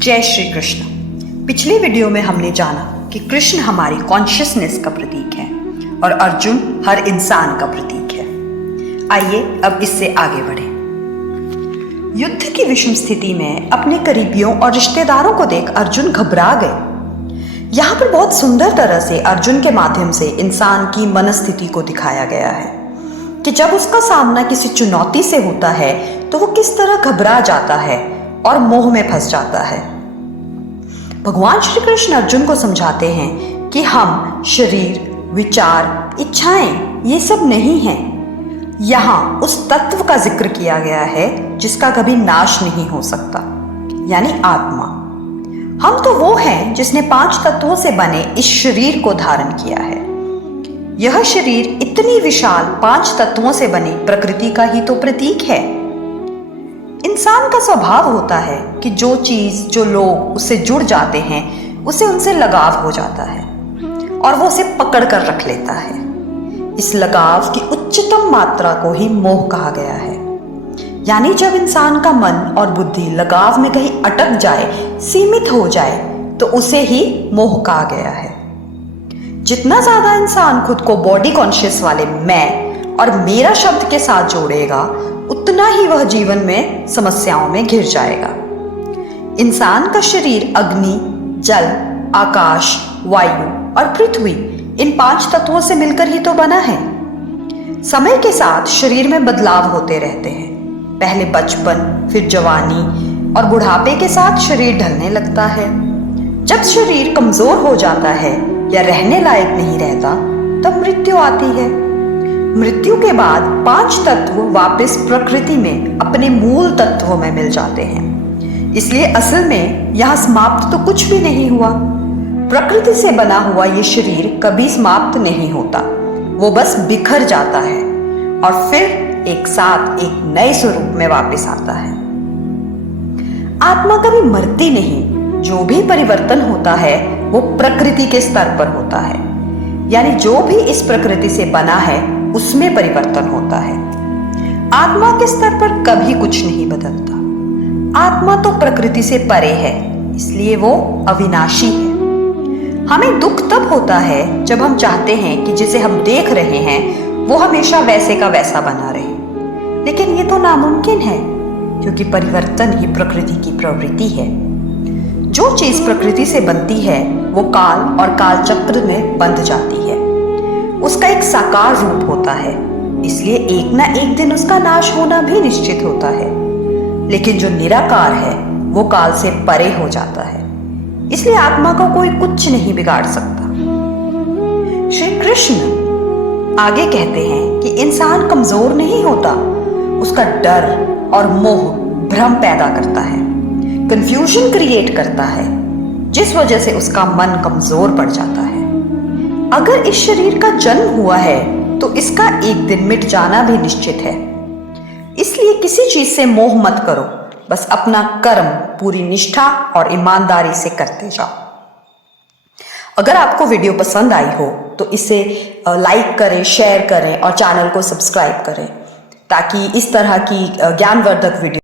जय श्री कृष्ण। पिछले वीडियो में हमने जाना कि कृष्ण हमारी कॉन्शियसनेस का प्रतीक है और अर्जुन हर इंसान का प्रतीक है। आइए अब इससे आगे बढ़ें। युद्ध की विषम स्थिति में अपने करीबियों और रिश्तेदारों को देख अर्जुन घबरा गए। यहाँ पर बहुत सुंदर तरह से अर्जुन के माध्यम से इंसान की मनस्थिति को दिखाया गया है कि जब उसका सामना किसी चुनौती से होता है तो वो किस तरह घबरा जाता है और मोह में फंस जाता है। भगवान श्री कृष्ण अर्जुन को समझाते हैं कि हम शरीर, विचार, इच्छाएं ये सब नहीं हैं। यहाँ उस तत्व का जिक्र किया गया है जिसका कभी नाश नहीं हो सकता, यानी आत्मा। हम तो वो हैं जिसने 5 तत्वों से बने इस शरीर को धारण किया है। यह शरीर इतनी विशाल 5 तत्वों से बनी प्रकृति का ही तो प्रतीक है। इंसान का स्वभाव होता है कि जो चीज, जो लोग उससे जुड़ जाते हैं उसे उनसे लगाव हो जाता है और वो उसे पकड़ कर रख लेता है। इस लगाव की उच्चतम मात्रा को ही मोह कहा गया है। यानी जब इंसान का मन और बुद्धि लगाव में कहीं अटक जाए, सीमित हो जाए, तो उसे ही मोह कहा गया है। जितना ज्यादा इंसान खुद को बॉडी कॉन्शियस वाले मैं और मेरा शब्द के साथ जोड़ेगा, उतना ही वह जीवन में समस्याओं में घिर जाएगा। इंसान का शरीर अग्नि, जल, आकाश, वायु और पृथ्वी इन 5 तत्वों से मिलकर ही तो बना है। समय के साथ शरीर में बदलाव होते रहते हैं। पहले बचपन, फिर जवानी और बुढ़ापे के साथ शरीर ढलने लगता है। जब शरीर कमजोर हो जाता है या रहने लायक नहीं रहता, तब मृत्यु आती है। मृत्यु के बाद 5 तत्व वापस प्रकृति में अपने मूल तत्वों में मिल जाते हैं। इसलिए असल में यहाँ समाप्त तो कुछ भी नहीं हुआ। प्रकृति से बना हुआ ये शरीर कभी समाप्त नहीं होता, वो बस बिखर जाता है और फिर एक साथ एक नए स्वरूप में वापस आता है। आत्मा कभी मरती नहीं। जो भी परिवर्तन होता है वो प्रकृति के स्तर पर होता है, यानी जो भी इस प्रकृति से बना है उसमें परिवर्तन होता है। आत्मा के स्तर पर कभी कुछ नहीं बदलता। आत्मा तो प्रकृति से परे है, इसलिए वो अविनाशी है। हमें दुख तब होता है जब हम चाहते हैं कि जिसे हम देख रहे हैं वो हमेशा वैसे का वैसा बना रहे, लेकिन ये तो नामुमकिन है क्योंकि परिवर्तन ही प्रकृति की प्रवृत्ति है। जो चीज प्रकृति से बनती है वो काल और काल चक्र में बंध जाती है। उसका एक साकार रूप होता है, इसलिए एक ना एक दिन उसका नाश होना भी निश्चित होता है। लेकिन जो निराकार है वो काल से परे हो जाता है, इसलिए आत्मा को कोई कुछ नहीं बिगाड़ सकता। श्री कृष्ण आगे कहते हैं कि इंसान कमजोर नहीं होता, उसका डर और मोह भ्रम पैदा करता है, कंफ्यूजन क्रिएट करता है, जिस वजह से उसका मन कमजोर पड़ जाता है। अगर इस शरीर का जन्म हुआ है तो इसका एक दिन मिट जाना भी निश्चित है। इसलिए किसी चीज से मोह मत करो, बस अपना कर्म पूरी निष्ठा और ईमानदारी से करते जाओ। अगर आपको वीडियो पसंद आई हो तो इसे लाइक करें, शेयर करें और चैनल को सब्सक्राइब करें ताकि इस तरह की ज्ञानवर्धक वीडियो